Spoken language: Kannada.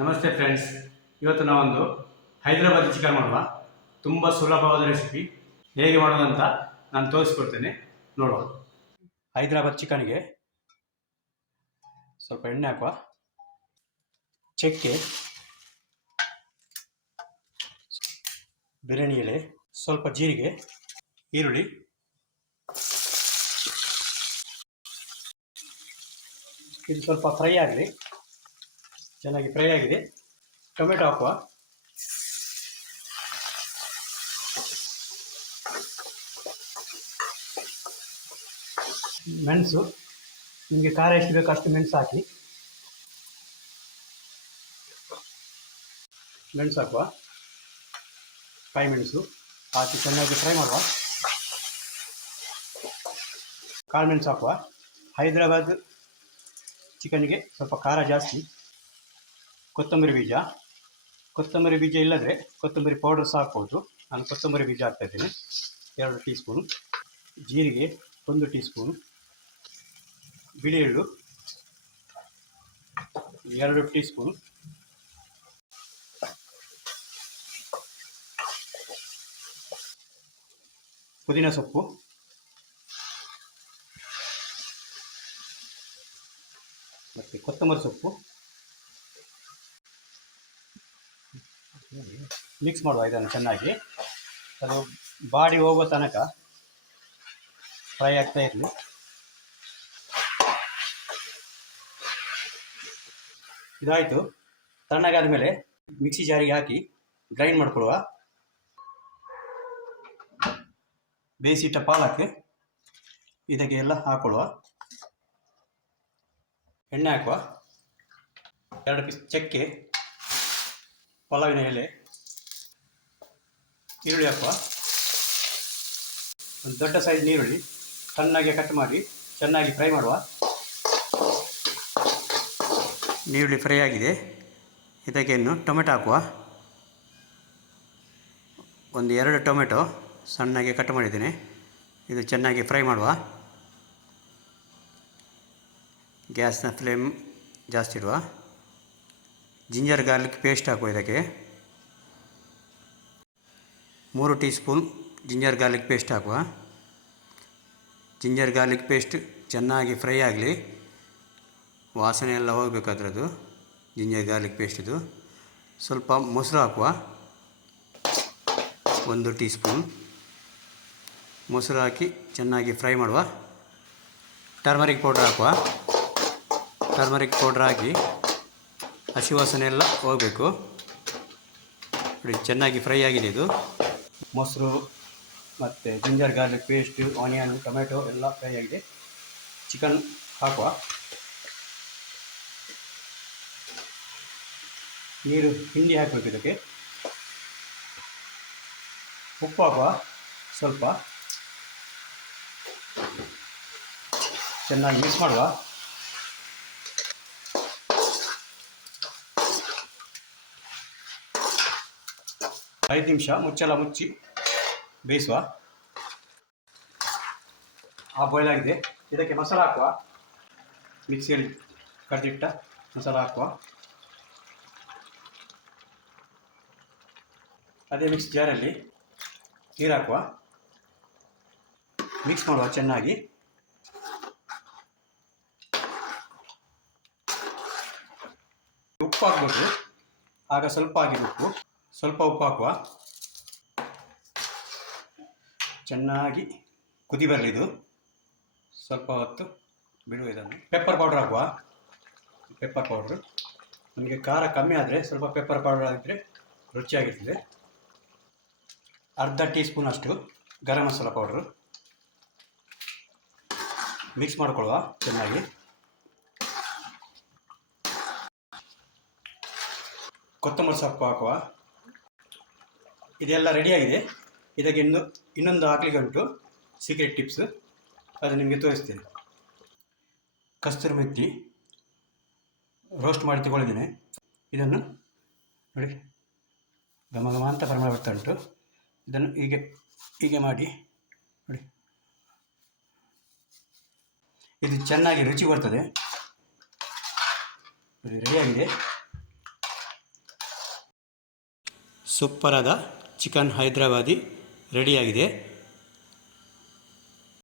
ನಮಸ್ತೆ ಫ್ರೆಂಡ್ಸ್, ಇವತ್ತು ನಾವೊಂದು ಹೈದರಾಬಾದಿ ಚಿಕನ್ ಮಾಡುವ. ತುಂಬ ಸುಲಭವಾದ ರೆಸಿಪಿ. ಹೇಗೆ ಮಾಡೋದಂತ ನಾನು ತೋರಿಸ್ಕೊಡ್ತೇನೆ, ನೋಡುವ. ಹೈದರಾಬಾದ್ ಚಿಕನ್ಗೆ ಸ್ವಲ್ಪ ಎಣ್ಣೆ ಹಾಕುವ, ಚಕ್ಕೆ, ಬಿರಿಯಾನಿ ಎಲೆ, ಸ್ವಲ್ಪ ಜೀರಿಗೆ, ಈರುಳ್ಳಿ, ಇದು ಸ್ವಲ್ಪ ಫ್ರೈ ಆಗಲಿ. ಚೆನ್ನಾಗಿ ಫ್ರೈ ಆಗಿದೆ. ಟೊಮೆಟೊ ಹಾಕುವ, ಮೆಣಸು, ನಿಮಗೆ ಖಾರ ಎಷ್ಟು ಬೇಕು ಅಷ್ಟು ಮೆಣಸು ಹಾಕಿ. ಮೆಣಸು ಹಾಕುವ, ಕಾಯಿ ಮೆಣಸು ಹಾಕಿ ಚೆನ್ನಾಗಿ ಫ್ರೈ ಮಾಡುವ. ಕಾಳು ಮೆಣಸು ಹಾಕುವ. ಹೈದರಾಬಾದ್ ಚಿಕನ್ಗೆ ಸ್ವಲ್ಪ ಖಾರ ಜಾಸ್ತಿ. ಕೊತ್ತಂಬರಿ ಬೀಜ ಇಲ್ಲದ್ರೆ ಕೊತ್ತಂಬರಿ ಪೌಡರ್ ಸಹ ಹಾಕ್ಬೋದು. ನಾನು ಕೊತ್ತಂಬರಿ ಬೀಜ ಹಾಕ್ತಾಯಿದ್ದೀನಿ, 2 ಟೀ ಸ್ಪೂನ್. ಜೀರಿಗೆ 1 ಟೀ ಸ್ಪೂನ್. ಬಿಳಿ ಎಳ್ಳು 2 ಟೀ ಸ್ಪೂನ್. ಪುದೀನ ಸೊಪ್ಪು, ಮತ್ತು ಕೊತ್ತಂಬರಿ ಸೊಪ್ಪು ಮಿಕ್ಸ್ ಮಾಡುವ. ಇದನ್ನು ಚೆನ್ನಾಗಿ ಅದು ಬಾಡಿ ಹೋಗೋ ತನಕ ಫ್ರೈ ಆಗ್ತಾ ಇರಲಿ. ಇದಾಯಿತು. ತಣ್ಣಗಾದ ಮೇಲೆ ಮಿಕ್ಸಿ ಜಾರಿಗೆ ಹಾಕಿ ಗ್ರೈಂಡ್ ಮಾಡ್ಕೊಳ್ಳುವ. ಬೇಯಿಸಿಟ್ಟ ಪಾಲಕ್ ಇದಕ್ಕೆ ಎಲ್ಲ ಹಾಕೊಳ್ಳುವ. ಎಣ್ಣೆ ಹಾಕುವ, 2 ಪೀಸ್ ಚಕ್ಕೆ, ಪಲಾವಿನ ಎಲೆ, ಈರುಳ್ಳಿ ಹಾಕುವ. ಒಂದು ದೊಡ್ಡ ಸೈಜ್ ಈರುಳ್ಳಿ ಸಣ್ಣಗೆ ಕಟ್ ಮಾಡಿ ಚೆನ್ನಾಗಿ ಫ್ರೈ ಮಾಡುವ. ಈರುಳ್ಳಿ ಫ್ರೈ ಆಗಿದೆ. ಇದಕ್ಕೆ ಇನ್ನು ಟೊಮೆಟೊ ಹಾಕುವ. ಒಂದು 2 ಟೊಮೆಟೊ ಸಣ್ಣಗೆ ಕಟ್ ಮಾಡಿದ್ದೇನೆ. ಇದು ಚೆನ್ನಾಗಿ ಫ್ರೈ ಮಾಡುವ. ಗ್ಯಾಸ್ನ ಫ್ಲೇಮ್ ಜಾಸ್ತಿ ಇಡುವ. ಜಿಂಜರ್ ಗಾರ್ಲಿಕ್ ಪೇಸ್ಟ್ ಹಾಕುವ. ಇದಕ್ಕೆ 3 tea spoon ginger garlic paste ಹಾಕುವ. ಜಿಂಜರ್ ಗಾರ್ಲಿಕ್ ಪೇಸ್ಟ್ ಚೆನ್ನಾಗಿ ಫ್ರೈ ಆಗಲಿ. ವಾಸನೆ ಎಲ್ಲ ಹೋಗಬೇಕು ಅದರದ್ದು, ಜಿಂಜರ್ ಗಾರ್ಲಿಕ್ ಪೇಸ್ಟಿದು. ಸ್ವಲ್ಪ ಮೊಸರು ಹಾಕುವ, 1 ಟೀ ಸ್ಪೂನ್. ಮೊಸರು ಹಾಕಿ ಚೆನ್ನಾಗಿ ಫ್ರೈ ಮಾಡುವ. ಟರ್ಮರಿಕ್ ಪೌಡ್ರ್ ಹಾಕುವ. ಟರ್ಮರಿಕ್ ಪೌಡ್ರ್ ಹಾಕಿ ಹಸಿ ವಾಸನೆ ಎಲ್ಲ ಹೋಗಬೇಕು. ನೋಡಿ, ಚೆನ್ನಾಗಿ ಫ್ರೈ ಆಗಿದೆ ಇದು. ಮೊಸರು ಮತ್ತು ginger garlic paste, onion, tomato ಎಲ್ಲ ಫ್ರೈ ಆಗಿದೆ. ಚಿಕನ್ ಹಾಕುವ. ನೀರು ಹಿಂಡಿ ಹಾಕಬೇಕು ಇದಕ್ಕೆ. ಉಪ್ಪು ಹಾಕುವ ಸ್ವಲ್ಪ. ಚೆನ್ನಾಗಿ ಮಿಕ್ಸ್ ಮಾಡುವ. ಐದು ನಿಮಿಷ ಮುಚ್ಚಳ ಮುಚ್ಚಿ ಬೇಯಿಸುವ. ಬಾಯ್ಲ್ ಆಗಿದೆ. ಇದಕ್ಕೆ ಮಸಾಲ ಹಾಕುವ. ಮಿಕ್ಸಿಯಲ್ಲಿ ಕಡಿದಿಟ್ಟ ಮಸಾಲ ಹಾಕುವ. ಅದೇ ಮಿಕ್ಸ್ ಜಾರಲ್ಲಿ ನೀರು ಹಾಕುವ. ಮಿಕ್ಸ್ ಮಾಡುವ ಚೆನ್ನಾಗಿ. ಉಪ್ಪು ಹಾಕಬೇಕು, ಆಗ ಸ್ವಲ್ಪ ಆಗಿರಬೇಕು. ಸ್ವಲ್ಪ ಉಪ್ಪು ಹಾಕುವ. ಚೆನ್ನಾಗಿ ಕುದಿ ಬರಲಿ ಇದು. ಸ್ವಲ್ಪ ಹೊತ್ತು ಬಿಡುವ ಇದನ್ನು. ಪೆಪ್ಪರ್ ಪೌಡ್ರ್ ಹಾಕುವ. ಪೆಪ್ಪರ್ ಪೌಡ್ರು ನಮಗೆ ಖಾರ ಕಮ್ಮಿ ಆದರೆ ಸ್ವಲ್ಪ ಪೆಪ್ಪರ್ ಪೌಡರ್ ಆಗಿದ್ದರೆ ರುಚಿಯಾಗಿರ್ತದೆ. ಅರ್ಧ ಟೀ ಸ್ಪೂನ್ ಅಷ್ಟು ಗರಂ ಮಸಾಲ ಪೌಡ್ರು. ಮಿಕ್ಸ್ ಮಾಡಿಕೊಳ್ಳುವ ಚೆನ್ನಾಗಿ. ಕೊತ್ತಂಬರಿ ಸೊಪ್ಪು ಹಾಕುವ. ಇದೆಲ್ಲ ರೆಡಿಯಾಗಿದೆ. ಇದಕ್ಕೆ ಇನ್ನೊಂದು ಹಾಕಲಿಕ್ಕೆ ಉಂಟು, ಸೀಕ್ರೆಟ್ ಟಿಪ್ಸ್, ಅದು ನಿಮಗೆ ತೋರಿಸ್ತೇನೆ. ಕಸ್ತೂರಿ ಮೆಥಿ ರೋಸ್ಟ್ ಮಾಡಿ ತಗೊಳ್ಳಿದ್ದೇನೆ. ಇದನ್ನು ನೋಡಿ, ಘಮ ಘಮ ಅಂತ ಪರಿಮಳ ಬರ್ತಾ ಉಂಟು. ಇದನ್ನು ಹೀಗೆ ಮಾಡಿ ನೋಡಿ. ಇದು ಚೆನ್ನಾಗಿ ರುಚಿ ಬರ್ತದೆ. ರೆಡಿಯಾಗಿದೆ. ಸೂಪರಾದ ಚಿಕನ್ ಹೈದ್ರಾಬಾದಿ ರೆಡಿಯಾಗಿದೆ.